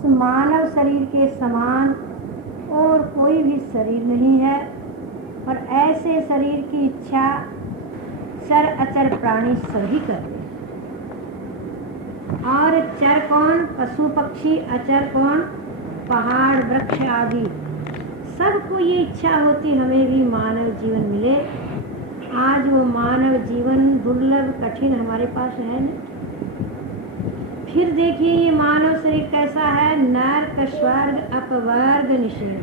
इस मानव शरीर के समान और कोई भी शरीर नहीं है, और ऐसे शरीर की इच्छा चर अचर प्राणी सभी करते हैं। और चर कौन? पशु पक्षी, अचर कौन? पहाड़ वृक्ष आदि। सबको ये इच्छा होती हमें भी मानव जीवन मिले। आज वो मानव जीवन दुर्लभ कठिन हमारे पास है नहीं। फिर देखिए ये मानव शरीर कैसा है? नरक स्वर्ग अपवर्ग निषेध,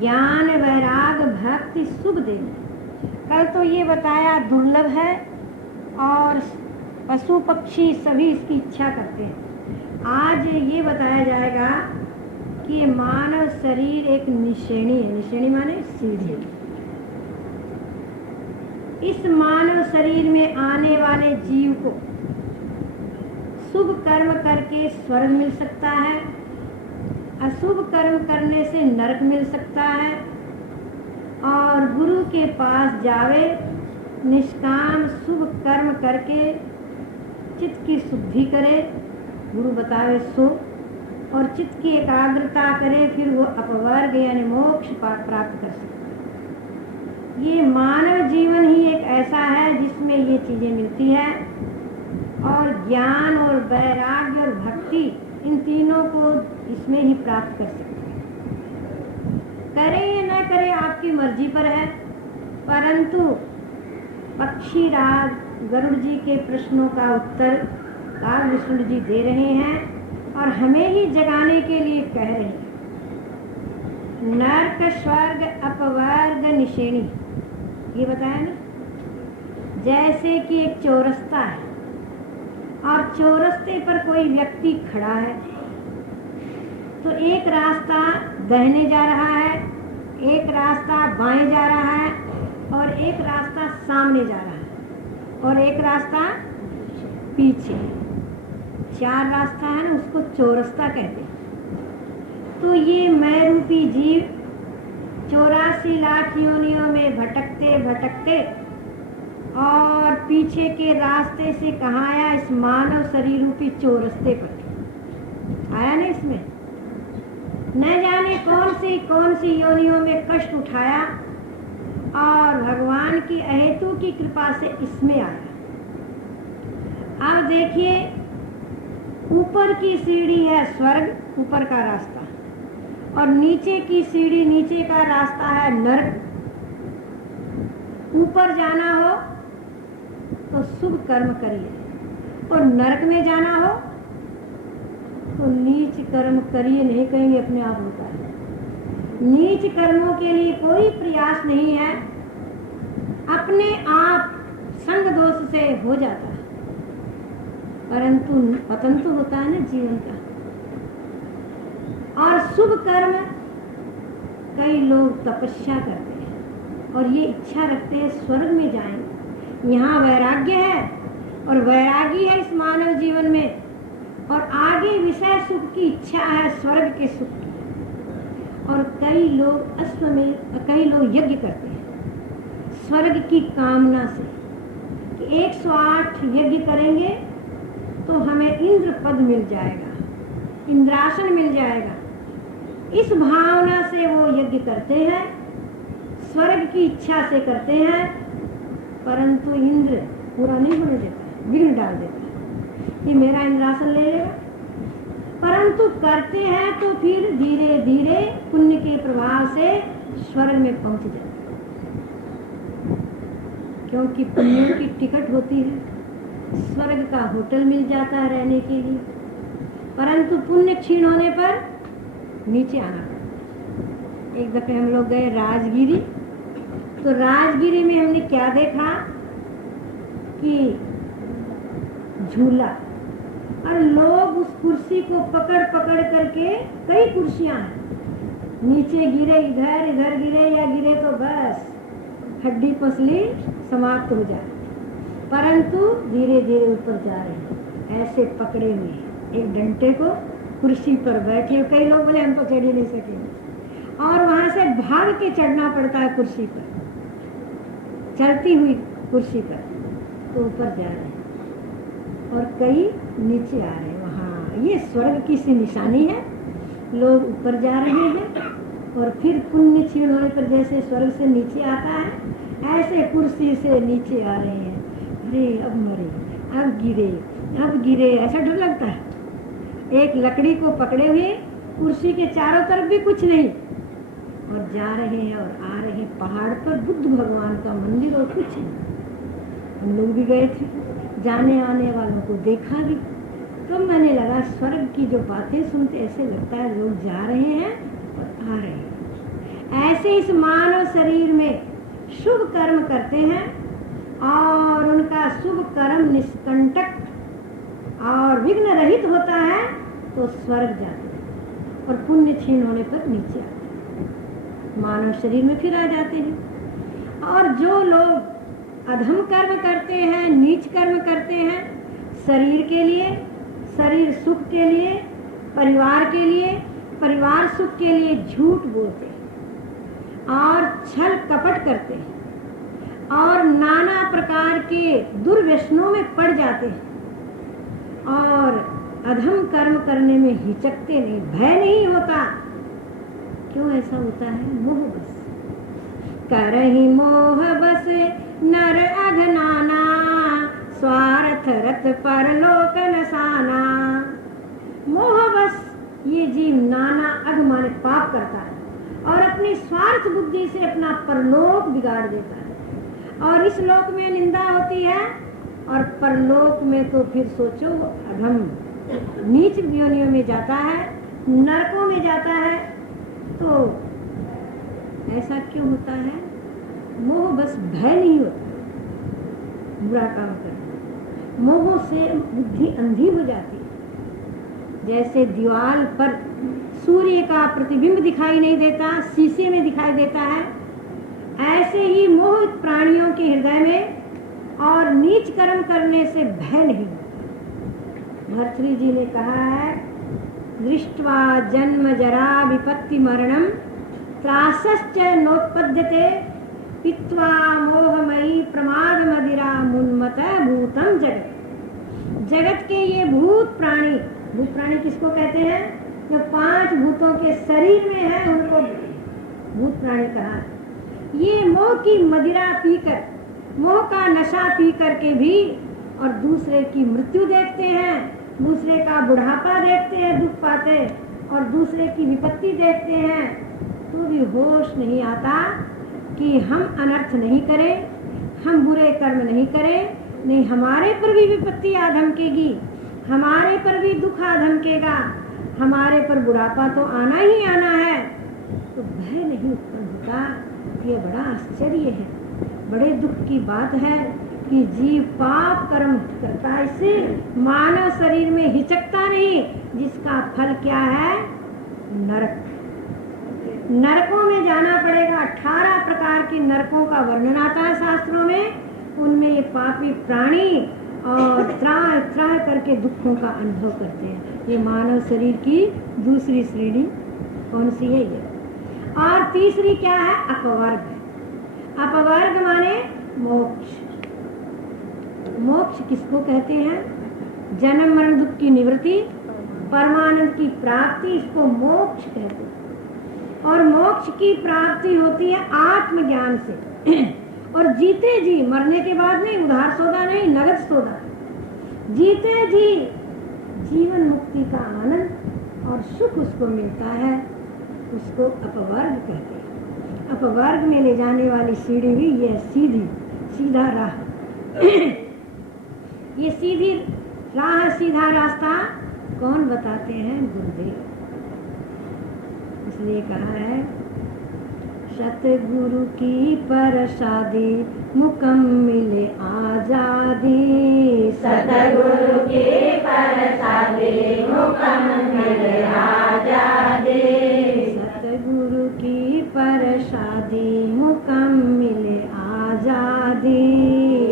ज्ञान वैराग भक्ति सुख देने। कल तो ये बताया दुर्लभ है और पशु पक्षी सभी इसकी इच्छा करते हैं। आज ये बताया जाएगा कि ये मानव शरीर एक निश्रेणी है। निश्रेणी माने सीढ़ी। इस मानव शरीर में आने वाले जीव को शुभ कर्म करके स्वर्ग मिल सकता है, अशुभ कर्म करने से नरक मिल सकता है। और गुरु के पास जावे, निष्काम शुभ कर्म करके चित्त की शुद्धि करे, गुरु बतावे सो, और चित्त की एकाग्रता करे, फिर वो अपवर्ग यानी मोक्ष प्राप्त कर सकता है। ये मानव जीवन ही एक ऐसा है जिसमें ये चीजें मिलती है। और ज्ञान और वैराग्य और भक्ति, इन तीनों को इसमें ही प्राप्त कर सकते हैं। करें या न करें आपकी मर्जी पर है, परंतु पक्षी राज गरुड़ जी के प्रश्नों का उत्तर काल विष्णु जी दे रहे हैं और हमें ही जगाने के लिए कह रहे हैं। नरक स्वर्ग अपवर्ग निषेणी, ये बताया ना। जैसे कि एक चौरस्ता है और चौरस्ते पर कोई व्यक्ति खड़ा है, तो एक रास्ता दाहिने जा रहा है, एक रास्ता बाएं जा रहा है, और एक रास्ता सामने जा रहा है, और एक रास्ता पीछे। 4 रास्ता है ना, उसको चौरस्ता कहते हैं। तो ये मैं रूपी जीव 84 लाख योनियों में भटकते भटकते और पीछे के रास्ते से कहाँ आया? इस मानव शरीर रूपी चौरस्ते पर आया ना। इसमें न जाने कौन सी योनियों में कष्ट उठाया और भगवान की अहेतु की कृपा से इसमें आया। अब देखिए, ऊपर की सीढ़ी है स्वर्ग, ऊपर का रास्ता, और नीचे की सीढ़ी, नीचे का रास्ता है नरक। ऊपर जाना हो तो शुभ कर्म करिए, और नरक में जाना हो तो नीच कर्म करिए। नहीं कहेंगे अपने आप होता है। नीच कर्मों के लिए कोई प्रयास नहीं है, अपने आप संग दोष से हो जाता है, परंतु पतन तो होता है ना जीवन का। और शुभ कर्म, कई लोग तपस्या करते हैं और ये इच्छा रखते हैं स्वर्ग में जाएं। यहाँ वैराग्य है और वैरागी है इस मानव जीवन में, और आगे विषय सुख की इच्छा है, स्वर्ग के सुख की। और कई लोग यज्ञ करते हैं स्वर्ग की कामना से कि 108 यज्ञ करेंगे तो हमें इंद्र पद मिल जाएगा, इंद्रासन मिल जाएगा। इस भावना से वो यज्ञ करते हैं, स्वर्ग की इच्छा से करते हैं, परंतु इंद्र पूरा नहीं होने देता, विघ्न डाल देता है कि मेरा इंद्रासन ले लेगा। परंतु करते हैं तो फिर धीरे धीरे पुण्य के प्रभाव से स्वर्ग में पहुंच जाते हैं, क्योंकि पुण्य की टिकट होती है, स्वर्ग का होटल मिल जाता है रहने के लिए। परंतु पुण्य क्षीण होने पर नीचे आना पड़ता। एक दफे हम लोग गए राजगिरी, तो राजगिरी में हमने क्या देखा कि झूला, और लोग उस कुर्सी को पकड़ पकड़ करके, कई कुर्सियां हैं, नीचे गिरे, इधर गिरे, या गिरे तो बस हड्डी पसली समाप्त हो जाए, परंतु धीरे धीरे ऊपर जा रहे हैं ऐसे पकड़े हुए एक डंडे को, कुर्सी पर बैठे। कई लोग बोले हम तो चढ़ ही नहीं सकेंगे, और वहां से भाग के चढ़ना पड़ता है कुर्सी पर, चलती हुई कुर्सी पर, तो ऊपर जा रहे हैं, और कई नीचे आ रहे हैं। वहाँ ये स्वर्ग की सी निशानी है। लोग ऊपर जा रहे हैं और फिर पुण्य क्षीण होने पर जैसे स्वर्ग से नीचे आता है ऐसे कुर्सी से नीचे आ रहे हैं। अरे अब मरे, अब गिरे ऐसा डर लगता है। एक लकड़ी को पकड़े हुए कुर्सी के चारों तरफ भी कुछ नहीं और जा रहे हैं और आ रहे हैं। पहाड़ पर बुद्ध भगवान का मंदिर और कुछ नहीं। हम लोग भी गए थे, जाने आने वालों को देखा भी। तो मैंने लगा स्वर्ग की जो बातें सुनते ऐसे लगता है लोग जा रहे हैं और आ रहे हैं। ऐसे इस मानव शरीर में शुभ कर्म करते हैं और उनका शुभ कर्म निष्कंटक और विघ्न रहित होता है तो स्वर्ग जाते हैं और पुण्य क्षीण होने पर नीचे आते हैं, मानव शरीर में फिर आ जाते हैं। और जो लोग अधम कर्म करते हैं, नीच कर्म करते हैं, शरीर के लिए, शरीर सुख के लिए, परिवार के लिए, परिवार सुख के लिए झूठ बोलते हैं और छल कपट करते हैं और नाना प्रकार के दुर्व्यसनों में पड़ जाते हैं और अधम कर्म करने में हिचकते नहीं, भय नहीं होता। क्यों ऐसा होता है? मोह बस करहि मोह बस नर अघनाना, स्वार्थ रत परलोक नसाना। मोह बस ये जीव नाना अघ माने पाप करता है और अपनी स्वार्थ बुद्धि से अपना परलोक बिगाड़ देता है और इस लोक में निंदा होती है और परलोक में तो फिर सोचो अधम नीच योनियों में जाता है, नरकों में जाता है। तो ऐसा क्यों होता है? मोह बस भय नहीं होता बुरा काम करना, मोह से बुद्धि अंधी हो जाती है। जैसे दीवार पर सूर्य का प्रतिबिंब दिखाई नहीं देता, शीशे में दिखाई देता है, ऐसे ही मोहित प्राणियों के हृदय में और नीच कर्म करने से भय नहीं। भर्तृहरि जी ने कहा है, दृष्ट्वा जन्म जरा विपत्ति मरणम त्रासश्च नोत्पद्यते, पित्वा मोहमयी प्रमाद मदिरा मुन्मत भूतम जगत। जगत के ये भूत प्राणी किसको कहते हैं? जो 5 भूतों के शरीर में है उनको भूत प्राणी कहा है। ये मोह की मदिरा पीकर, मोह का नशा पी करके भी और दूसरे की मृत्यु देखते हैं, दूसरे का बुढ़ापा देखते हैं, दुख पाते और दूसरे की विपत्ति देखते हैं, तो भी होश नहीं आता कि हम अनर्थ नहीं करें, हम बुरे कर्म नहीं करें, नहीं हमारे पर भी विपत्ति आ धमकेगी, हमारे पर भी दुख आ धमकेगा, हमारे पर बुढ़ापा तो आना ही आना है। तो भय नहीं उत्पन्न होता। ये बड़ा आश्चर्य है, बड़े दुख की बात है कि जीव पाप कर्म करता है, इससे मानव शरीर में हिचकता नहीं, जिसका फल क्या है? नरक। नरकों में जाना पड़ेगा। 18 प्रकार के नरकों का वर्णन आता है शास्त्रों में। उनमें ये पापी प्राणी और त्राह त्राह करके दुखों का अनुभव करते हैं। ये मानव शरीर की दूसरी श्रेणी कौन सी है? ये। और तीसरी क्या है? अपवर्ग। अपवर्ग माने मोक्ष। मोक्ष किसको कहते हैं? जन्म मरण दुख की निवृत्ति, परमानंद की प्राप्ति, इसको मोक्ष कहते हैं। और मोक्ष की प्राप्ति होती है आत्मज्ञान से और जीते जी, मरने के बाद नहीं, उधार सौदा नहीं, नगद सौदा, जीते जी जीवन मुक्ति का आनंद और सुख उसको मिलता है, उसको अपवर्ग कहते हैं। अपवर्ग में ले जाने वाली सीढ़ी भी ये सीधा राह ये सीधी राह, सीधा रास्ता कौन बताते हैं? गुरुदेव। इसलिए कहा है, सतगुरु की प्रसादी मुकम्मिल आजादी, सतगुरु की प्रसादी मुकम्मिल आजादी, सतगुरु की प्रसादी मुकम्मिल आजादी,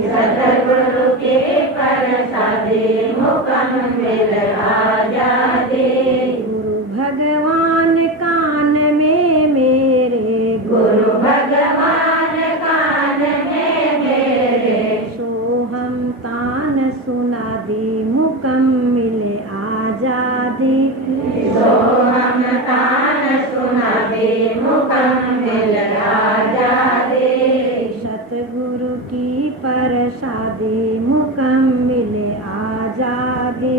सतगुरु की प्रसादी मुकम्मिल आजादी। गुरु भगवान कान में मेरे, गुरु भगवान कान में मेरे, सोहम तान सुना दी मुकम्मिल आजादी। आजादी,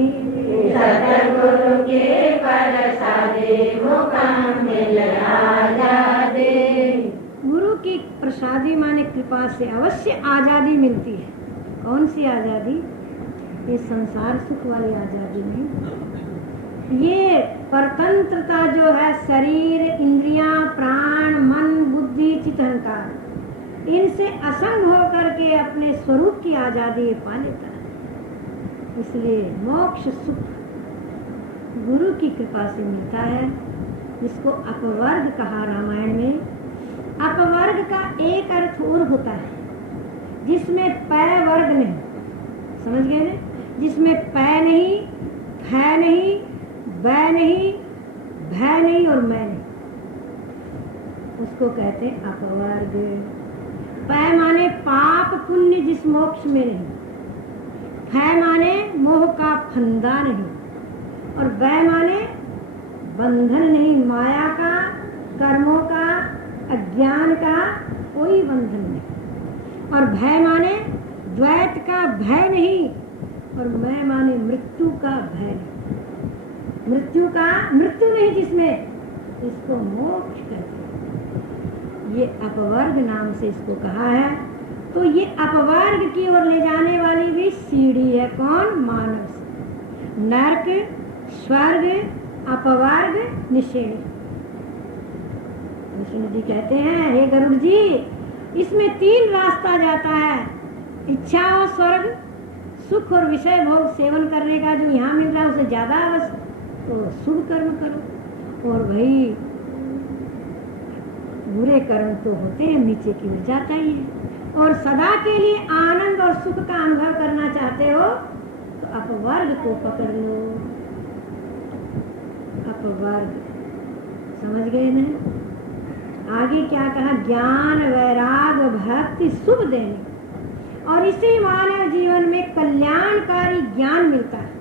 सतगुरु के प्रसादी मुकम्मिल आजादी। गुरु की प्रसादी माने कृपा से अवश्य आजादी मिलती है। कौन सी आजादी? ये संसार सुख वाली आजादी नहीं। ये परतंत्रता जो है, शरीर, इंद्रियां, प्राण, मन, बुद्धि, चित्त, अहंकार, इनसे असंग होकर के अपने स्वरूप की आजादी पा लेता है। इसलिए मोक्ष सुख गुरु की कृपा से मिलता है, जिसको अपवर्ग कहा रामायण में। अपवर्ग का एक अर्थ और होता है जिसमें पै वर्ग नहीं, समझ गए ना? जिसमें पै नहीं, फै नहीं, बै नहीं, भै नहीं और मैं नहीं, उसको कहते हैं अपवर्ग। पै माने पाप पुण्य जिस मोक्ष में नहीं, फै माने मोह का फंदा नहीं, और बै माने बंधन नहीं, माया का, कर्मों का, अज्ञान का कोई बंधन नहीं। और भय माने द्वैत का भय नहीं, और मैं माने मृत्यु का भय नहीं। मृत्यु नहीं जिसमें, इसको मोक्ष कहते हैं। ये अपवर्ग नाम से इसको कहा है। तो ये अपवर्ग की ओर ले जाने वाली भी सीढ़ी है। कौन? मानव से। नरक, स्वर्ग, अपवर्ग, निषेध। विष्णु जी कहते हैं, हे गरुड़ जी, इसमें 3 रास्ता जाता है। इच्छा और स्वर्ग, सुख और विषय भोग सेवन करने का जो यहाँ मिल रहा है उसे ज्यादा अवश्य, तो शुभ कर्म करो, और भाई बुरे कर्म तो होते हैं, नीचे की ओर जाता ही है। और सदा के लिए आनंद और सुख का अनुभव करना चाहते हो तो अपवर्ग को पकड़ लो। अपवर्ग समझ गए ना? आगे क्या कहा? ज्ञान, वैराग, भक्ति, शुभ देने, और इसी मानव जीवन में कल्याणकारी ज्ञान मिलता है।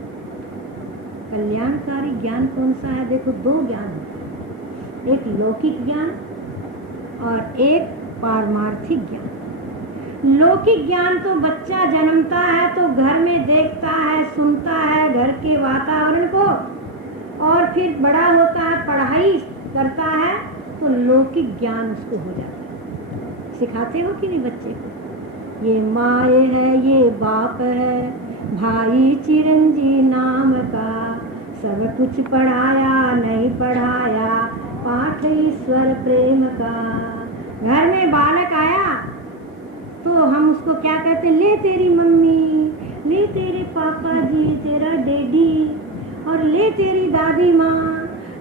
कल्याणकारी ज्ञान कौन सा है? देखो, 2 ज्ञान होते हैं, एक लौकिक ज्ञान और एक पारमार्थिक ज्ञान। लौकिक ज्ञान तो बच्चा जन्मता है तो घर में देखता है, सुनता है घर के वातावरण को, और फिर बड़ा होता है, पढ़ाई करता है, तो लौकिक ज्ञान उसको हो जाता है। सिखाते हो कि नहीं बच्चे को? ये माए है, ये बाप है, भाई चिरंजी नाम का, सब कुछ पढ़ाया नहीं पढ़ाया, पाठ ईश्वर प्रेम का। घर में बालक आया तो हम उसको क्या कहते? ले तेरी मम्मी, ले तेरे पापा जी, तेरा डैडी, और ले तेरी दादी माँ,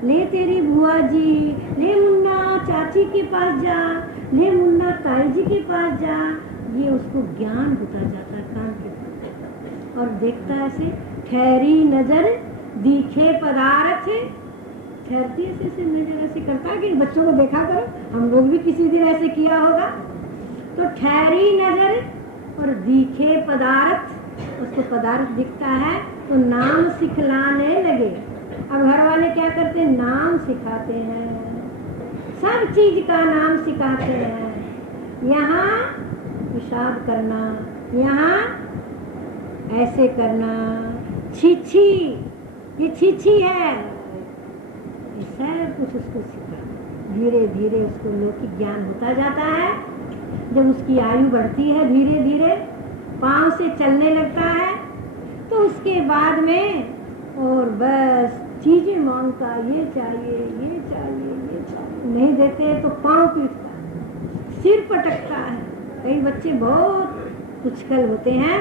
ले तेरी बुआ जी, ले मुन्ना चाची के पास जा, ले मुन्ना ताई जी के पास जा। ये उसको ज्ञान होता जाता है कान के, और देखता ऐसे, ठहरी नजर दिखे पदार्थ, ठहरती ऐसे नजर ऐसे करता है कि बच्चों को देखा करो, हम लोग भी किसी दिन ऐसे किया होगा। तो ठहरी नजर और दिखे पदार्थ, उसको पदार्थ दिखता है तो नाम सिखलाने लगे। अब घर वाले क्या करते हैं? नाम सिखाते हैं, सब चीज का नाम सिखाते हैं। यहाँ पेशाब करना, यहाँ ऐसे करना, छीछी, ये छीछी है, ये सब कुछ उसको सिखा। धीरे धीरे उसको लौकिक ज्ञान होता जाता है। जब उसकी आयु बढ़ती है, धीरे धीरे पांव से चलने लगता है, तो उसके बाद में और बस चीजें मांगता, ये चाहिए, ये चाहिए, ये चाहिए, नहीं देते तो पांव पीटता है, सिर पटकता है। कई बच्चे बहुत कुचकल होते हैं,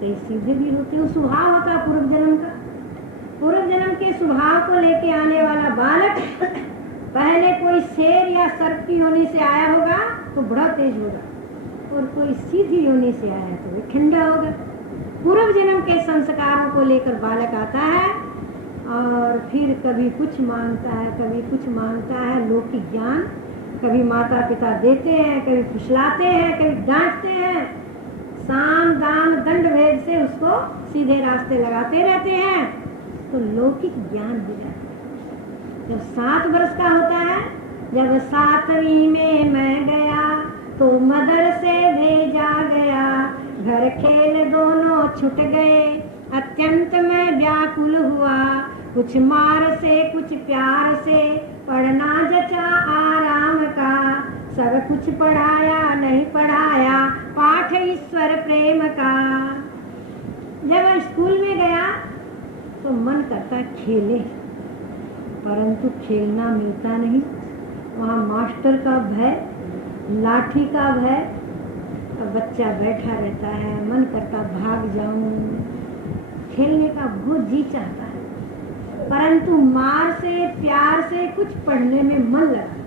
कई सीधे भी होते हैं। स्वभाव होता है पूर्व जन्म का। पूर्व जन्म के स्वभाव को लेके आने वाला बालक पहले कोई शेर या सर्प की योनि से आया होगा तो बड़ा तेज होगा, और कोई सीधी योनि से आया तो वो ठंडा होगा। पूर्व जन्म के संस्कारों को लेकर बालक आता है, और फिर कभी कुछ मांगता है, कभी कुछ मांगता है। लौकिक ज्ञान कभी माता पिता देते हैं, कभी फुसलाते हैं, कभी डांटते हैं, साम दाम दंड भेद से उसको सीधे रास्ते लगाते रहते हैं, तो लौकिक ज्ञान हो जाता है। जब 7 वर्ष का होता है, जब 7वीं में मैं गया तो मदरसे भेजा गया, घर खेल दोनों छूट गए, अत्यंत मैं व्याकुल हुआ, कुछ मार से कुछ प्यार से, पढ़ना जचा आराम का, सब कुछ पढ़ाया नहीं पढ़ाया, पाठ ईश्वर प्रेम का। जब स्कूल में गया तो मन करता खेले, परंतु खेलना मिलता नहीं। वहाँ मास्टर का भय, लाठी का भय, और बच्चा बैठा रहता है, मन करता भाग जाऊं। खेलने का बहुत जी चाहता है, परंतु मार से प्यार से कुछ पढ़ने में मन लगा,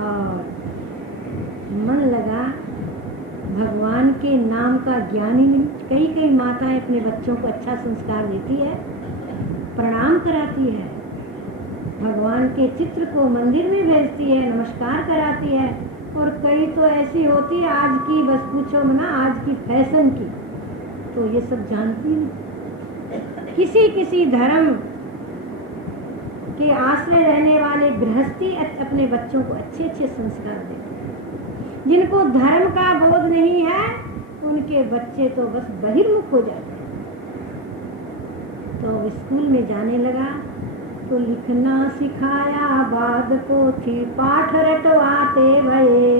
और मन लगा भगवान के नाम का ज्ञान ही नहीं। कई कई माताएं अपने बच्चों को अच्छा संस्कार देती है, प्रणाम कराती है, भगवान के चित्र को मंदिर में भेजती है, नमस्कार कराती है, और कई तो ऐसी होती है आज की, बस पूछो ना, आज की फैशन की, तो ये सब जानती नहीं। किसी किसी धर्म के आश्रय रहने वाले गृहस्थी अपने बच्चों को अच्छे अच्छे संस्कार देते हैं। जिनको धर्म का बोध नहीं है उनके बच्चे तो बस बहिर्मुख हो जाते हैं। तो स्कूल में जाने लगा तो लिखना सिखाया, बाद पोथी पाठ रटवाते भये,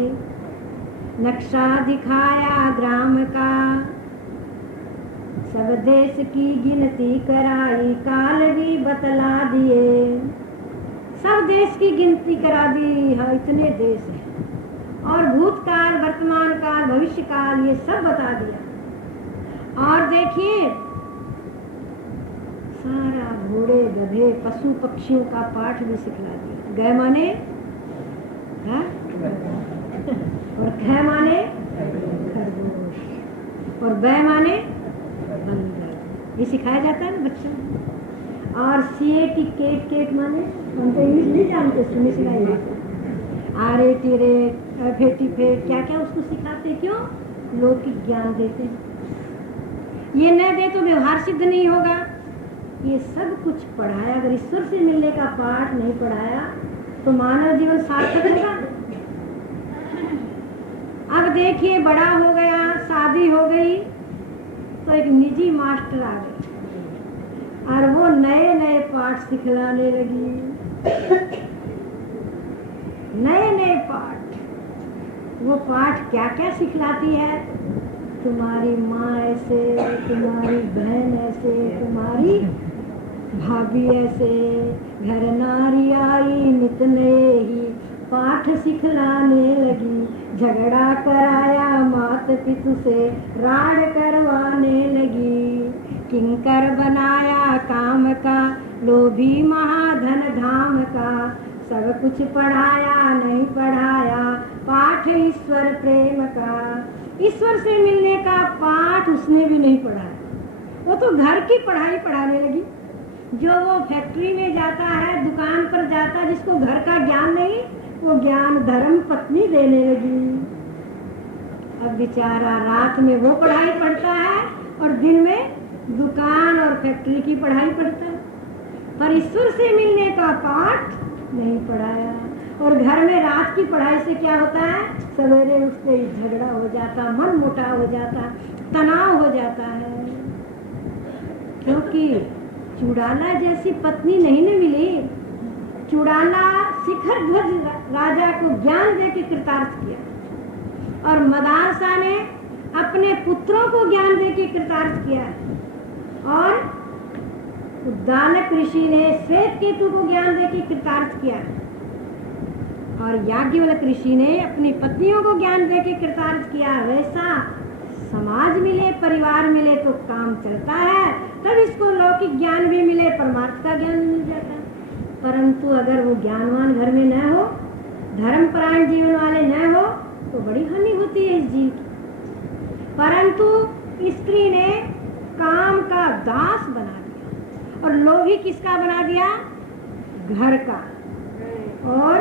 नक्शा दिखाया ग्राम का, सब देश की गिनती कराई, काल भी बतला दिए। सब देश की गिनती करा दी, हाँ इतने देश हैं, और भूतकाल, वर्तमान काल, भविष्य काल, ये सब बता दिया। और देखिए सारा घोड़े गधे पशु पक्षियों का पाठ भी सिखला दिया। गए माने हाँ? और ख माने खरगोश, और बै माने बंदर, ये सिखाया जाता है ना बच्चों को। और सीए की केट, केट माने हम तो इंग्लिश नहीं जानते, सुनी सिखाई जाती। आरे टीरे फेटी फेट, क्या क्या उसको सिखाते, क्यों? लौकिक ज्ञान देते। ये न दे तो व्यवहार सिद्ध नहीं होगा। ये सब कुछ पढ़ाया, अगर ईश्वर से मिलने का पाठ नहीं पढ़ाया तो मानव जीवन सार्थक होगा? अब देखिए बड़ा हो गया, शादी हो गई, तो एक निजी मास्टर आ गई और वो नए नए पाठ सिखलाने लगी। नए नए पाठ, वो पाठ क्या क्या सिखलाती है? तुम्हारी माँ ऐसे, तुम्हारी बहन ऐसे, तुम्हारी भाभी ऐसे, घर नारी आई नित नए ही पाठ सिखलाने लगी, झगड़ा कराया मात पितु से, राड करवाने लगी, किंकर बनाया काम का, लोभी महाधन धाम का, सब कुछ पढ़ाया नहीं पढ़ाया, पाठ ईश्वर प्रेम का। ईश्वर से मिलने का पाठ उसने भी नहीं पढ़ाया, वो तो घर की पढ़ाई पढ़ाने लगी। जो वो फैक्ट्री में जाता है, दुकान पर जाता है, जिसको घर का ज्ञान नहीं, वो ज्ञान धर्म पत्नी देने लगी। अब बेचारा रात में वो पढ़ाई पढ़ता है और दिन में दुकान और फैक्ट्री की पढ़ाई पढ़ता है, पर ईश्वर से मिलने का पाठ नहीं पढ़ाया। और घर में रात की पढ़ाई से क्या होता है? सवेरे उठते ही झगड़ा हो जाता, मन मोटा हो जाता, तनाव हो जाता है, क्योंकि चुड़ाला जैसी पत्नी नहीं न मिली। चुड़ाला शिखर ध्वज राजा को ज्ञान दे के कृतार्थ किया, और मदारसा ने अपने पुत्रों को ज्ञान दे के कृतार्थ किया, और उद्दालक ऋषि ने श्वेत केतु को ज्ञान दे के कृतार्थ किया, और याज्ञवल्क ऋषि ने अपनी पत्नियों को ज्ञान दे के कृतार्थ किया। वैसा समाज मिले, परिवार मिले तो काम चलता है, तब इसको लौकिक ज्ञान भी मिले, परमार्थ का ज्ञान मिल जाता है। परंतु अगर वो ज्ञानवान घर में न हो, धर्मपरायण जीवन वाले न हो, तो बड़ी हानि होती है इस जीव की। परंतु स्त्री ने काम का दास बना दिया, और लोभी किसका बना दिया? घर का। और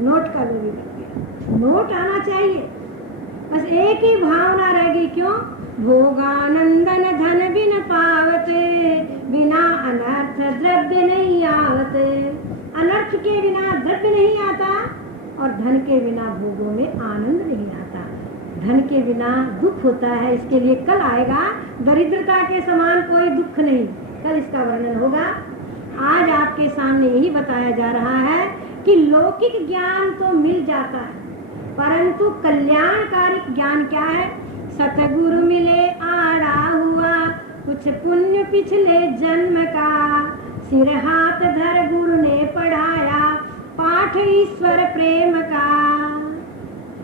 नोट का लोभी बन गया। नोट आना चाहिए, बस एक ही भावना रह गई, क्यों? भोगानंदन धन बिन पावते, बिना अनर्थ द्रव्य नहीं आवते। अनर्थ के बिना द्रव्य नहीं आता, और धन के बिना भोगों में आनंद नहीं आता। धन के बिना दुख होता है, इसके लिए कल आएगा। दरिद्रता के समान कोई दुख नहीं, कल इसका वर्णन होगा। आज आपके सामने यही बताया जा रहा है कि लौकिक ज्ञान तो मिल जाता है, परंतु कल्याणकारी ज्ञान क्या है? सतगुरु मिले आड़ा हुआ, कुछ पुण्य पिछले जन्म का, सिर हाथ धर गुरु ने पढ़ाया, पाठ ईश्वर प्रेम का।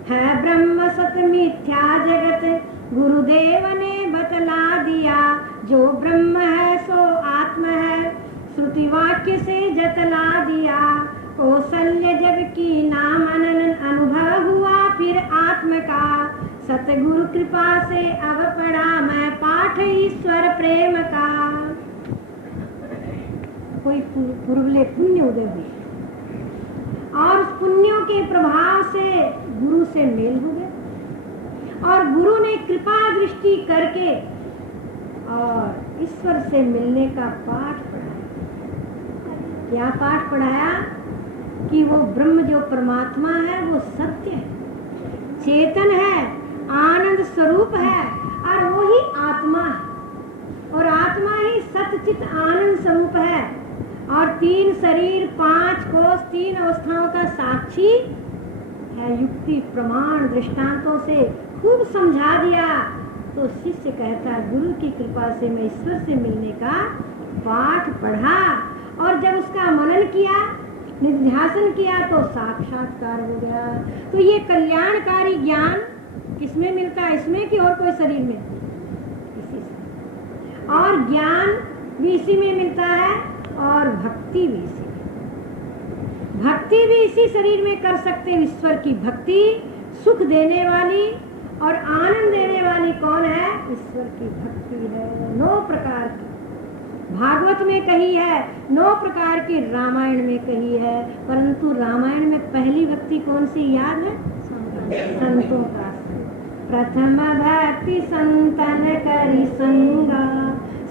है ब्रह्म सत मिथ्या जगत, गुरुदेव ने बतला दिया, जो ब्रह्म है सो आत्म है, श्रुति वाक्य से जतला दिया। कौशल्य जब की नाम अनन अनुभव हुआ फिर आत्म का, सतगुरु कृपा से अब पढ़ा मैं पाठ ईश्वर प्रेम का। कोई पूर्वले पुण्य उदय हुए और उस पुण्यों के प्रभाव से गुरु से मेल हो गया और गुरु ने कृपा दृष्टि करके और ईश्वर से मिलने का पाठ पढ़ाया। क्या पाठ पढ़ाया? कि वो ब्रह्म जो परमात्मा है वो सत्य है, चेतन है, आनंद स्वरूप है और वो ही आत्मा है और आत्मा ही सतचित आनंद स्वरूप है और 3 शरीर 5 कोष 3 अवस्थाओं का साक्षी है। युक्ति प्रमाण दृष्टांतों से खूब समझा दिया तो शिष्य कहता गुरु की कृपा से मैं ईश्वर से मिलने का पाठ पढ़ा और जब उसका मनन किया निध्यासन किया तो साक्षात्कार हो गया। तो ये कल्याणकारी ज्ञान किसमें मिलता है? इसमें कि और कोई शरीर में? इसी से। और ज्ञान भी इसी में मिलता है और भक्ति भी इसी में। भक्ति भी इसी शरीर में कर सकते हैं। ईश्वर की भक्ति सुख देने वाली और आनंद देने वाली कौन है? ईश्वर की भक्ति है। 9 प्रकार की भागवत में कही है, 9 प्रकार की रामायण में कही है, परंतु रामायण में पहली भक्ति कौन सी याद है? संतों का प्रथम भक्ति संतन करी संगा।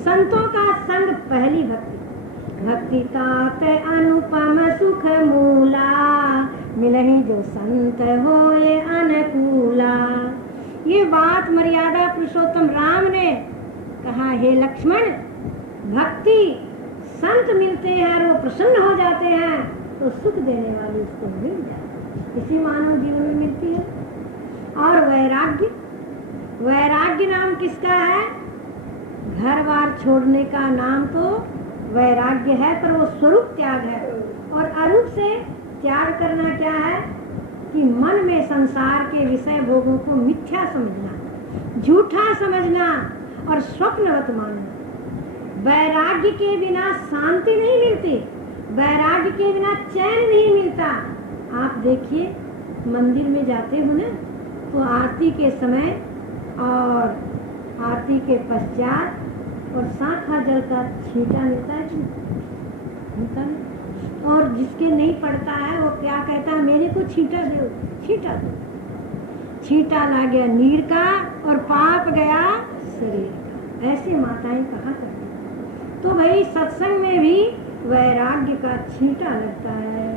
संतों का संग पहली भक्ति। भक्ति तात अनुपम सुख मूला, मिलहि जो संत होए अनुकूला। ये बात मर्यादा पुरुषोत्तम राम ने कहा, हे लक्ष्मण भक्ति संत मिलते हैं और वो प्रसन्न हो जाते हैं तो सुख देने वाली उसको मिल जाती, इसी मानव जीवन में मिलती है। और वैराग्य, वैराग्य नाम किसका है? घर बार छोड़ने का नाम तो वैराग्य है, पर वो स्वरूप त्याग है। और अरूप से त्याग करना क्या है? कि मन में संसार के विषय भोगों को मिथ्या समझना, झूठा समझना और स्वप्नवत मानना। वैराग्य के बिना शांति नहीं मिलती, वैराग्य के बिना चैन नहीं मिलता। आप देखिए मंदिर में जाते हो ना तो आरती के समय और आरती के पश्चात और शाखा जल का छींटा मिलता है कि मिलता नहीं? और जिसके नहीं पड़ता है वो क्या कहता है? मेरे को छींटा दो, छींटा दो। छींटा ला गया नीर का और पाप गया शरीर का। ऐसे माताएं कहा करती। तो भाई सत्संग में भी वैराग्य का छींटा लगता है।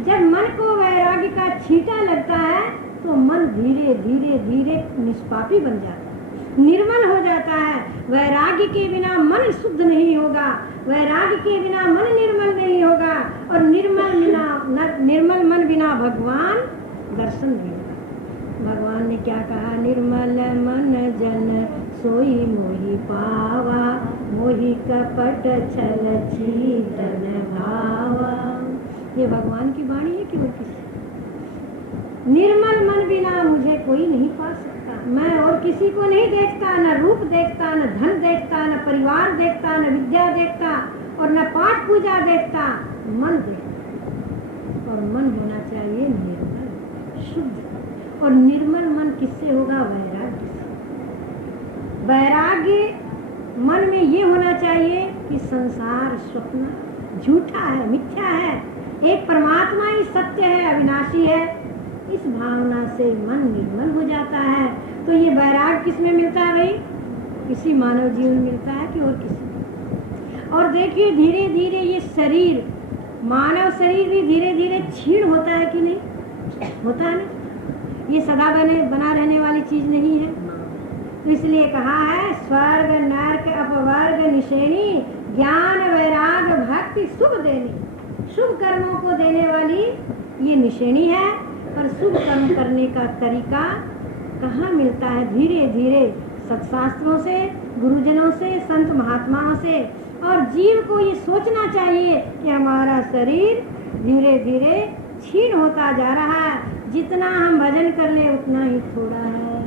जब मन को वैराग्य का छींटा लगता है तो मन धीरे धीरे धीरे निष्पापी बन जाता है, निर्मल हो जाता है। वैराग्य के बिना मन शुद्ध नहीं होगा, वैराग्य के बिना मन निर्मल नहीं होगा और निर्मल मन बिना भगवान दर्शन नहीं होगा। भगवान ने क्या कहा? निर्मल मन जन सोई मोहि पावा, मोहि कपट छल छीतन भावा। ये भगवान की वाणी है कि वो किसी? निर्मल मन बिना मुझे कोई नहीं पा सकता। मैं और किसी को नहीं देखता, न रूप देखता, न धन देखता, न परिवार देखता, न विद्या देखता और न पाठ पूजा देखता, मन देखता। और मन होना चाहिए निर्मल शुद्ध। और निर्मल मन किससे होगा? वैराग्य से। वैराग्य मन में ये होना चाहिए कि संसार स्वप्न झूठा है, मिथ्या है, एक परमात्मा ही सत्य है, अविनाशी है। इस भावना से मन निर्मल हो जाता है। तो ये वैराग्य किस में मिलता है भाई? किसी मानव जीवन में मिलता है कि और किसी? और देखिए धीरे धीरे ये शरीर, मानव शरीर भी धीरे धीरे क्षीण होता है कि नहीं? होता है ना? ये सदा बना रहने वाली चीज नहीं है। तो इसलिए कहा है स्वर्ग नरक अपवर्ग निशेनी, ज्ञान वैराग भक्ति शुभ देनी। शुभ कर्मों को देने वाली ये निशेनी है, पर शुभ कर्म करने का तरीका कहाँ मिलता है? धीरे धीरे सत्शास्त्रों से, गुरुजनों से, संत महात्माओं से। और जीव को ये सोचना चाहिए कि हमारा शरीर धीरे धीरे क्षीण होता जा रहा है, जितना हम भजन कर ले उतना ही थोड़ा है,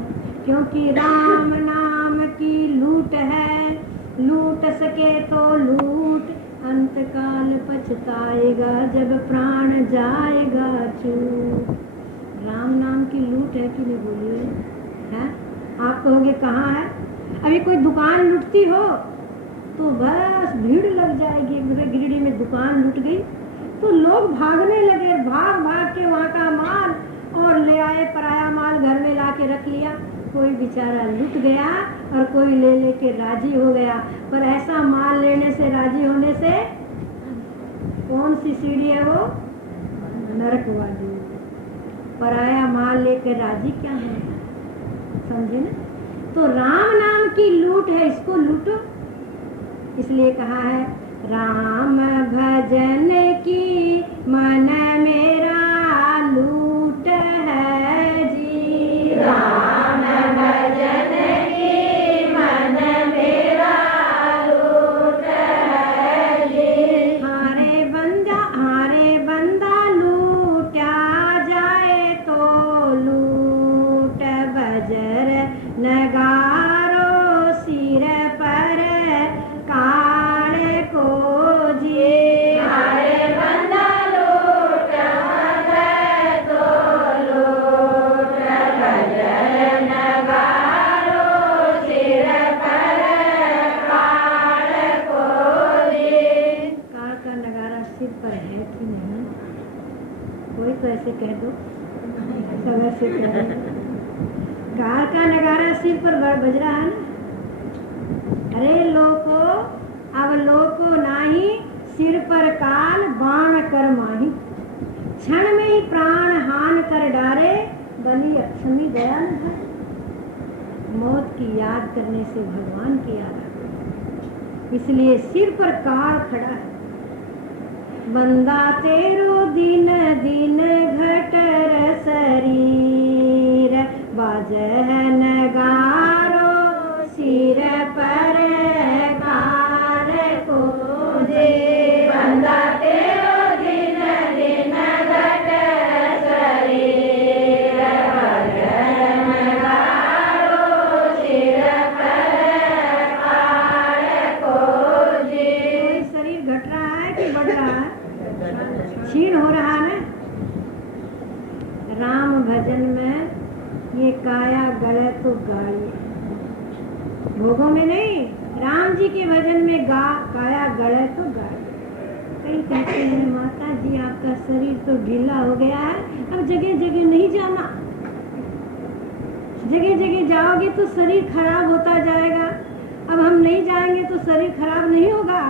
क्योंकि राम नाम की लूट है, लूट सके तो लूट, अंतकाल पछताएगा जब प्राण जाएगा छूट। राम नाम की लूट है कि नहीं बोलिए? है? आप कहोगे कहाँ है? अभी कोई दुकान लूटती हो तो बस भीड़ लग जाएगी। मेरे गिरिडीह में दुकान लूट गई तो लोग भागने लगे, भाग भाग के वहाँ का माल और ले आए, पराया माल घर में ला के रख लिया। कोई बेचारा लूट गया और कोई ले लेके राजी हो गया। पर ऐसा माल लेने से, राजी होने से कौन सी सीढ़ी है वो? नरक वाली। पराया माल लेकर राजी क्या है? समझे ना? तो राम नाम की लूट है, इसको लूटो। इसलिए कहा है राम भजन की मन मेरा लूट है जी, राम भजन की मन मेरा लूट है जी। हारे बंदा लूटा जाए तो लूट, बजर नगारो सिर पर काले को जी। हरे बंदा लूट जाए तो लूट, बजर नगारो सिर पर काल को जी। कार का नगारा सिर पर है कि नहीं? कोई तो ऐसे कह दो, सब ऐसे कह दो। कार का नगारा सिर पर बज रहा है ना? अरे लोको अब लोको नाही, सिर पर काल बाण कर माही, क्षण में ही प्राण हान कर डारे, बलि अक्षमी दयाल है। मौत की याद करने से भगवान की याद आती है, इसलिए सिर पर काल खड़ा है। बंदा तेरो दिन दिन घटर शरीर, बाजह नगारो सिर पर काल को दे। बंदा तेरो दिन दिन घट शरीर, बाजह नगारो सिर पर काल को जी। शरीर घट रहा है कि बढ़ रहा है? क्षीण हो रहा है। राम भजन में ये काया गले तो गाड़ी, भोगों में नहीं, राम जी के भजन में काया गले तो गाड़ी। कई कहते हैं माता जी आपका शरीर तो ढीला हो गया है, अब जगह जगह नहीं जाना, जगह जगह जाओगे तो शरीर खराब होता जाएगा। अब हम नहीं जाएंगे तो शरीर खराब नहीं होगा।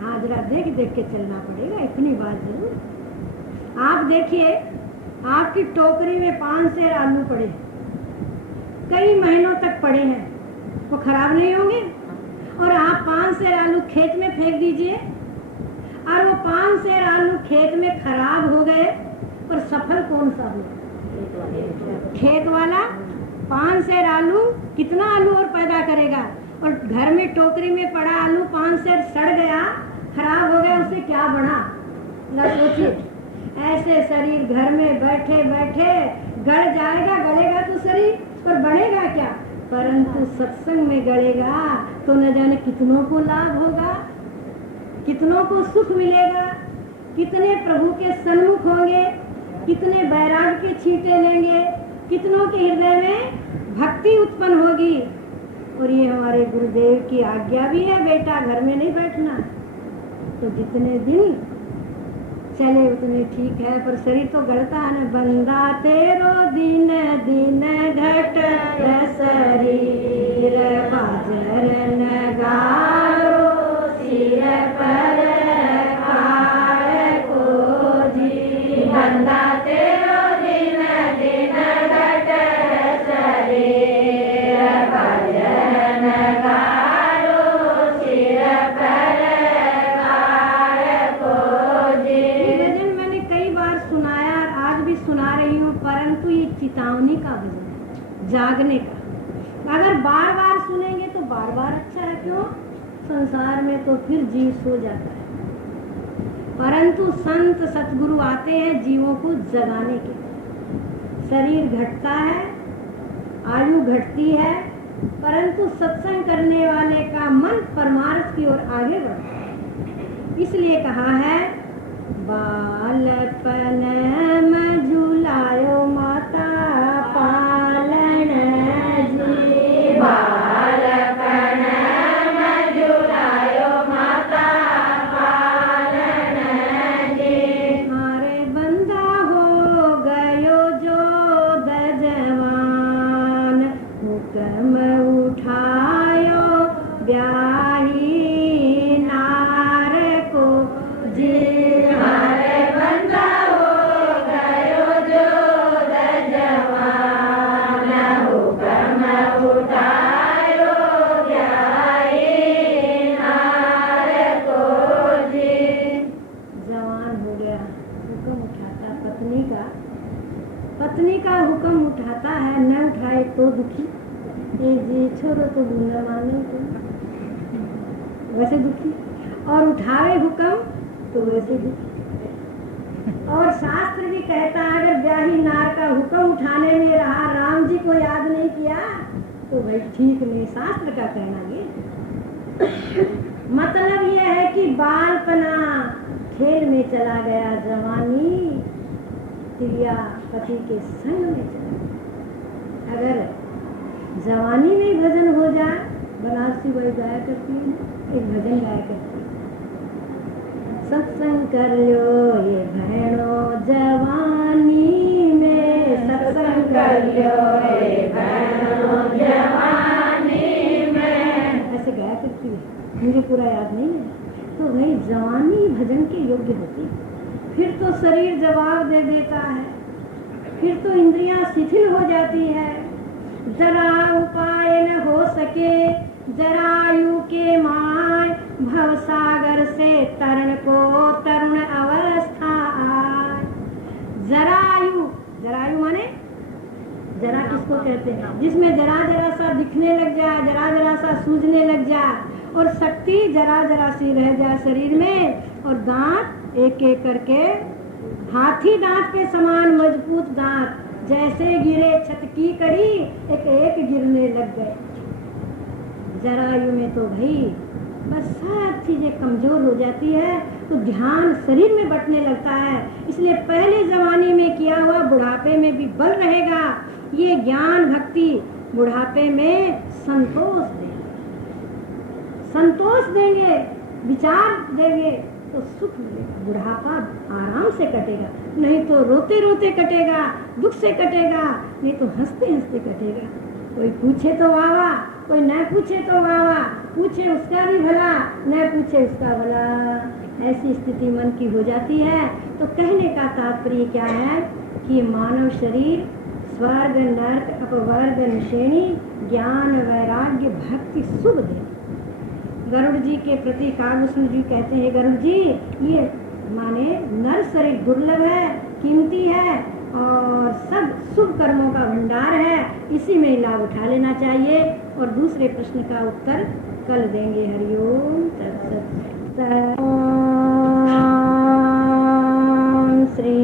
हाँ, जरा देख देख के चलना पड़ेगा, इतनी बात जरूर। आप देखिए, आपकी टोकरी में 5 सेर आलू पड़े, कई महीनों तक पड़े हैं, वो खराब नहीं होंगे? और आप 5 सेर आलू खेत में फेंक दीजिए और वो 5 सेर आलू खेत में खराब हो गए, पर सफल कौन सा हुआ? खेत वाला। 5 सेर आलू कितना आलू और पैदा करेगा, और घर में टोकरी में पड़ा आलू 5 सेर सड़ गया, खराब हो गया, उससे क्या बना? जरा सोचिए। ऐसे शरीर घर में बैठे बैठे गड़ जाएगा, गड़ेगा तो शरीर, पर बढ़ेगा क्या? परंतु सत्संग में गड़ेगा तो न जाने कितनों को लाभ होगा, कितनों को सुख मिलेगा, कितने प्रभु के सन्मुख होंगे, कितने बैराग के छींटे लेंगे, कितनों के हृदय में भक्ति उत्पन्न होगी। और ये हमारे गुरुदेव की आज्ञा भी है, बेटा घर में नहीं बैठना। तो जितने दिन चले उतने ठीक है, पर शरीर तो गड़ता है ना। बंदा तेरो दिन दिन घट शरीर, बाजर नगारो सिर पर काल को जी। बंदा तेरो दिन दिन जागने का। अगर बार बार सुनेंगे तो बार बार अच्छा है, क्यों? संसार में तो फिर जीव सो जाता है, परंतु संत सतगुरु आते हैं जीवों को जगाने के। शरीर घटता है, आयु घटती है, परंतु सत्संग करने वाले का मन परमार्थ की ओर आगे बढ़ता है। इसलिए कहा है, बालपन में झुलायो माता पालन जी, बालपन में झुलायो माता पालन जी। मारे बंधा हो गयो जो दजवान, हुक्म उठायो ब्याही नार को जी। मारे बंदा हो गयो जो दजवान, हुक्म उठायो ब्याही नार को जी। जवान हो गया, हुक्म उठाता पत्नी का हुक्म उठाता है, न उठाए तो दुखी, ये जी छोड़ो तो बुरा मानो तो वैसे दुखी, और उठावे हुक्म तो वैसे दुखी। और शास्त्र भी कहता है, अगर ब्याही नार का हुक्म उठाने में रहा, राम जी को याद नहीं किया तो भाई ठीक नहीं, शास्त्र का कहना ये। मतलब ये है कि बालपना खेल में चला गया, जवानी प्रिया पति के संग में चला गया। अगर जवानी में भजन हो जाए, बनारसी वही गाया करती है, एक भजन गाया करती है, सत्संग कर लो ये बहनों जवानी में, सत्संग कर लो ये बहनों जवानी में, ऐसे गाया करती है, मुझे पूरा याद नहीं है। तो भाई जवानी भजन के योग्य होती है, फिर तो शरीर जवाब दे देता है, फिर तो इंद्रियां शिथिल हो जाती है, जरा उपाय न हो सके, जरायु के माय भवसागर से तरण को तरुण अवस्था आए। जरायु, जरायु माने जरा किसको कहते हैं? जिसमें जरा जरा सा दिखने लग जाए, जरा जरा सा सूझने लग जाए, और शक्ति जरा जरा सी रह जाए शरीर में, और दांत एक एक करके हाथी दांत के समान मजबूत दांत जैसे गिरे छत की कड़ी, एक एक गिरने लग गए। जरायु में तो भाई बस सब चीजें कमजोर हो जाती है, तो ध्यान शरीर में बटने लगता है। इसलिए पहले जमाने में किया हुआ बुढ़ापे में भी बल रहेगा। ये ज्ञान भक्ति बुढ़ापे में संतोष देंगे, संतोष देंगे, विचार देंगे तो सुख मिलेगा। बुढ़ापा आराम से कटेगा, नहीं तो रोते रोते कटेगा, दुख से कटेगा, नहीं तो हंसते हंसते कटेगा। कोई पूछे तो वाह वाह, कोई न पूछे तो वाह वाह, पूछे उसका भी भला, न पूछे उसका भला। ऐसी स्थिति मन की हो जाती है। तो कहने का तात्पर्य क्या है कि मानव शरीर स्वर्ग नरक अपवर्ग निशेणी ज्ञान वैराग्य भक्ति शुभ दे। गरुड़ जी के प्रति कागभूषण जी कहते हैं, गरुड़ जी ये माने नर शरीर दुर्लभ है, कीमती है, और सब शुभ कर्मों का भंडार है, इसी में लाभ उठा लेना चाहिए। और दूसरे प्रश्न का उत्तर कल देंगे। हरिओम तत्सत। ओम श्री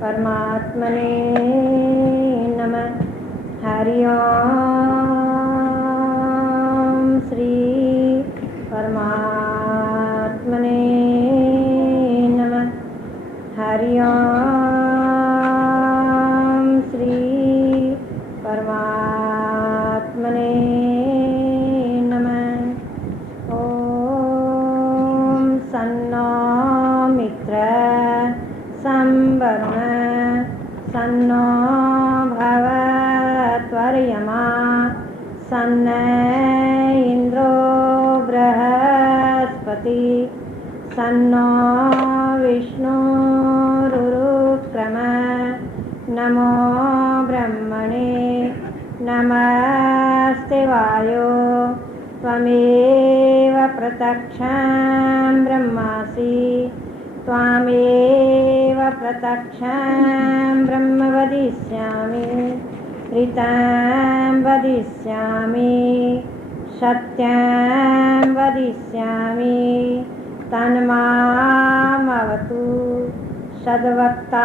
परमात्मने नमः। हरिओम श्री परमात्मने नमः। हरिओम श्री परमात्मने नमः। ओम सन्नो मित्र संवरुण सन्नो भवत्वर्यमा सन्न इंद्रो बृहस्पति सन्नो विष्णुरुक्रम। नमो ब्रह्मणे नमस्ते वायो त्वमेव प्रत्यक्षं ब्रह्मासि त्वामेव प्रत्यक्षं ब्रह्म वदिष्यामि। ऋतं वदिष्यामि सत्यं वदिष्यामि तन्मामवतु सद्वक्तारमवतु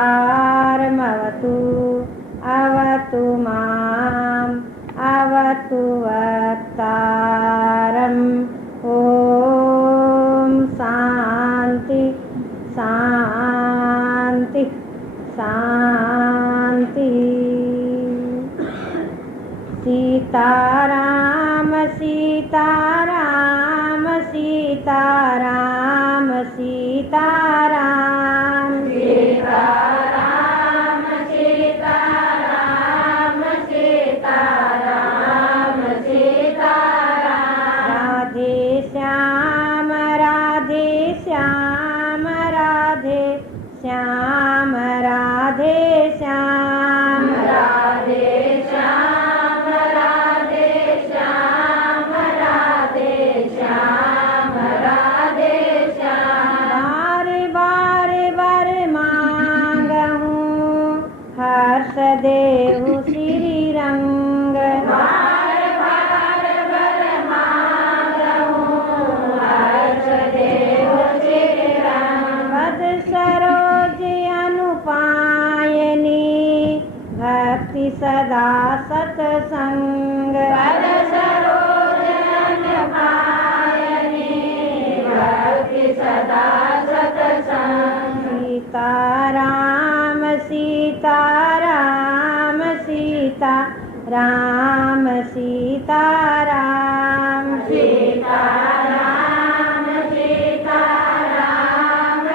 अवतु माम् अवतु वक्तारम् ॐ शान्ति शान्ति शान्ति। सीताराम सीताराम सीताराम सीताराम सीताराम सीताराम सीताराम सीताराम। राधे श्याम राधे श्याम राधे श्याम राधे श्याम राधे श्याम राधे श्याम राधे श्याम राधे श्याम। बार बार मांगहूँ हर्ष देहु श्री रंग बार बार वर मांगहूँ हर्ष देहु श्री रंग। पद सरोज अनुपायनी भक्ति सदा सत्संग पद सरोज अनुपायनी भक्ति सदा सत्संग। सीताराम सीताराम सीताराम सीताराम सीताराम सीताराम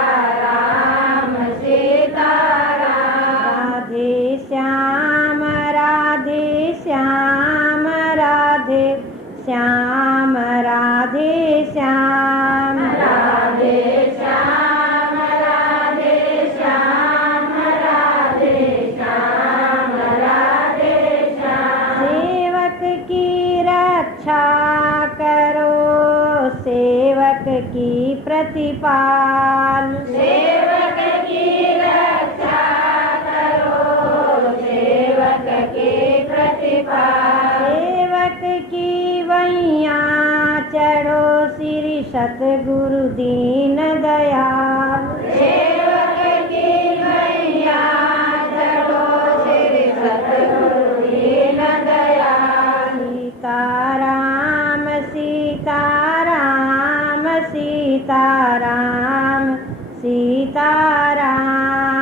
सीताराम सीताराम। राधे श्याम राधे श्याम राधे श्याम राधे श्याम राधे श्याम राधे श्याम राधे श्याम राधे श्याम। सेवक की रक्षा करो सेवक की प्रतिपाल सेवक की रक्षा करो सेवक की प्रतिपाल। सेवक की वैया चढ़ो श्री सतगुरु दीन दयाल सेवक की मैया चढ़ो श्री सतगुरु दीन दयाल। सीताराम सीताराम सीताराम सीताराम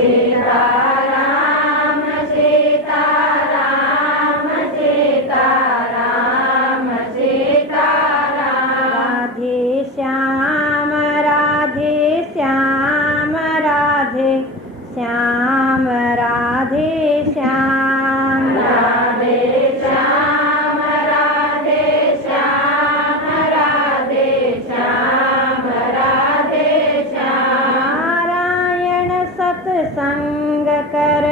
सीताराम सीताराम सीताराम सीताराम। राधे श्याम राधे श्याम राधे श्याम राधे श्याम राधे श्याम राधे श्याम राधे श्याम राधे श्याम। नारायण सत्संग कर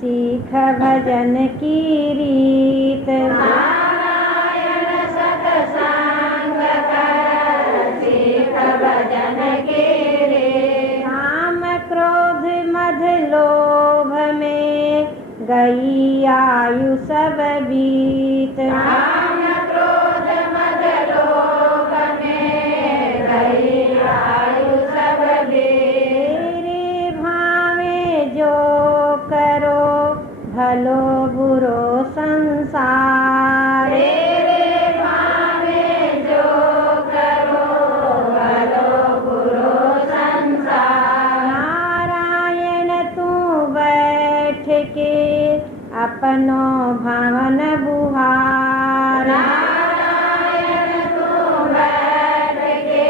सीख भजन की रीत नारायण सत्संग कर सीख भजन की रीत। काम क्रोध मद लोभ में गई आयु सब बीत काम क्रोध मद लोभ में गई आयु सब बीत। तेरे भावे जो करो भलो बुरो संसार तेरे भावे जो करो भलो बुरो संसार। नारायण तू बैठ के अपनो भवन बुहार नारायण तू बैठ के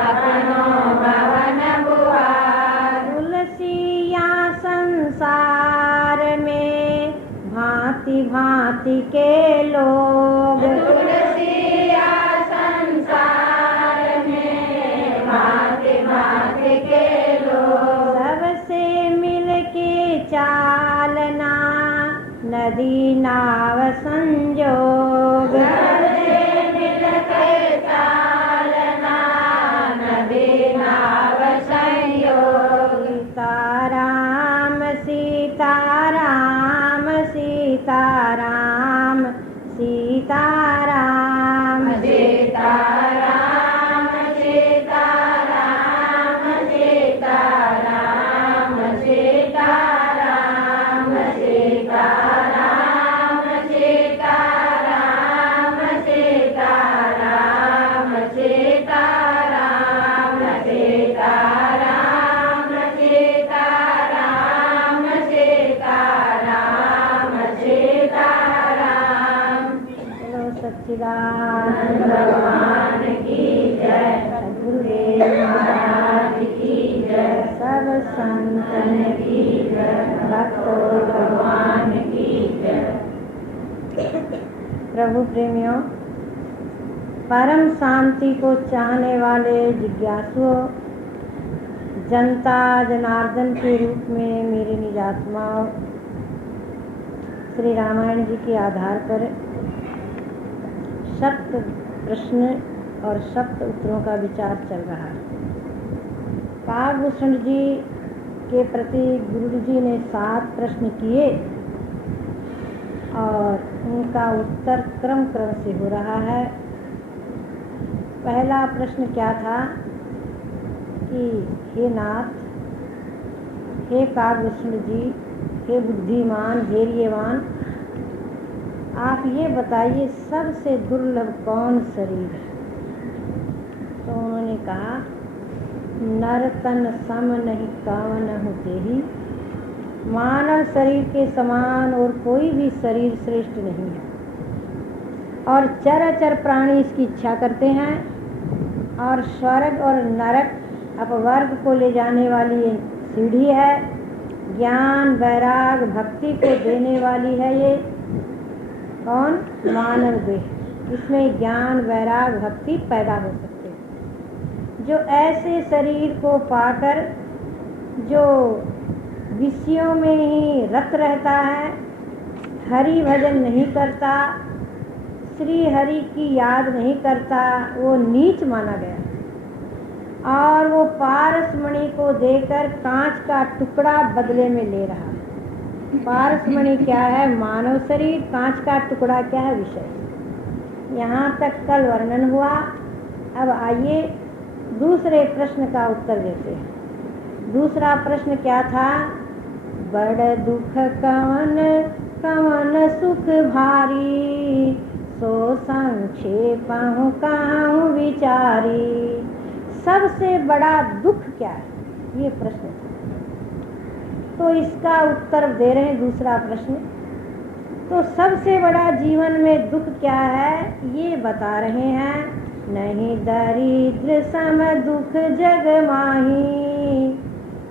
अपनो भवन बुहार। तुलसिया संसार में भांति भांति के लोग तुलसिया संसार में भांति भांति के लोग। सबसे मिल के चालना नदी नाव संजोग सबसे मिल के चालना नदी नाव संयोग। सीताराम सीताराम सच्चिदानंद भगवान की जय। सद्गुरुदेव महाराज की जय। सब संतन की जय। भक्तों भगवान की जय। प्रभु प्रेमियों, परम शांति को चाहने वाले जिज्ञासुओं, जनता जनार्दन के रूप में मेरे निजात्माओं, श्री रामायण जी के आधार पर सप्त प्रश्न और सप्त उत्तरों का विचार चल रहा है। काकभूषण जी के प्रति गुरु जी ने 7 प्रश्न किए और उनका उत्तर क्रम से हो रहा है। पहला प्रश्न क्या था कि हे नाथ, हे काकभूषण जी, हे बुद्धिमान, धैर्यवान, आप ये बताइए सबसे दुर्लभ कौन शरीर है? तो उन्होंने कहा, नर तन सम नहीं कावन होते ही, मानव शरीर के समान और कोई भी शरीर श्रेष्ठ नहीं है, और चराचर प्राणी इसकी इच्छा करते हैं, और स्वर्ग और नरक अपवर्ग को ले जाने वाली ये सीढ़ी है। ज्ञान वैराग भक्ति को देने वाली है ये कौन? मानव देह। इसमें ज्ञान वैराग भक्ति पैदा हो सकते हैं। जो ऐसे शरीर को पाकर जो विषयों में ही रत रहता है, हरि भजन नहीं करता, श्री हरि की याद नहीं करता, वो नीच माना गया। और वो पारसमणि को देकर कांच का टुकड़ा बदले में ले रहा है। पारसमणि क्या है? मानव शरीर। कांच का टुकड़ा क्या है? विषय। यहाँ तक कल वर्णन हुआ। अब आइए दूसरे प्रश्न का उत्तर देते हैं। दूसरा प्रश्न क्या था? बड़ दुख कवन कवन सुख भारी, सो संक्षेपहु कहूँ विचारी। सबसे बड़ा दुख क्या है? ये प्रश्न था। तो इसका उत्तर दे रहे हैं दूसरा प्रश्न। तो सबसे बड़ा जीवन में दुख क्या है ये बता रहे हैं। नहीं दरिद्र सम दुख जग माही,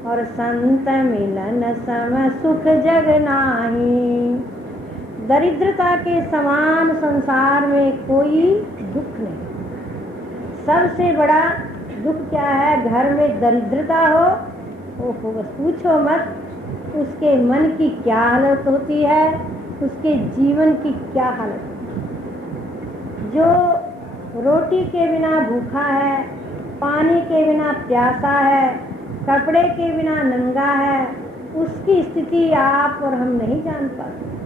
और संत मिलन सम सुख जग नाही। दरिद्रता के समान संसार में कोई दुख नहीं। सबसे बड़ा दुख क्या है? घर में दरिद्रता हो, ओहो बस पूछो मत। उसके मन की क्या हालत होती है, उसके जीवन की क्या हालत होती है। जो रोटी के बिना भूखा है, पानी के बिना प्यासा है, कपड़े के बिना नंगा है, उसकी स्थिति आप और हम नहीं जान पाते।